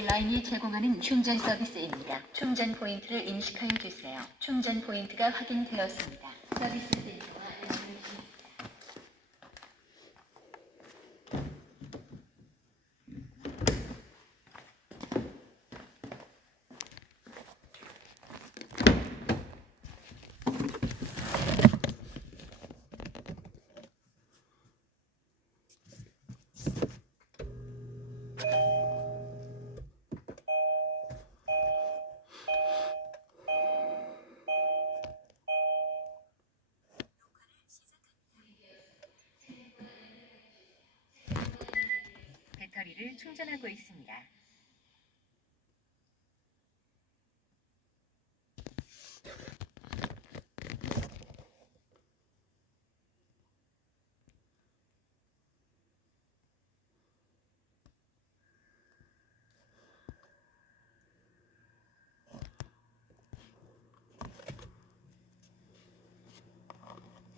라인이 제공하는 충전 서비스입니다. 충전 포인트를 인식하여 주세요. 충전 포인트가 확인되었습니다. 서비스 센터 배터리를 충전하고 있습니다.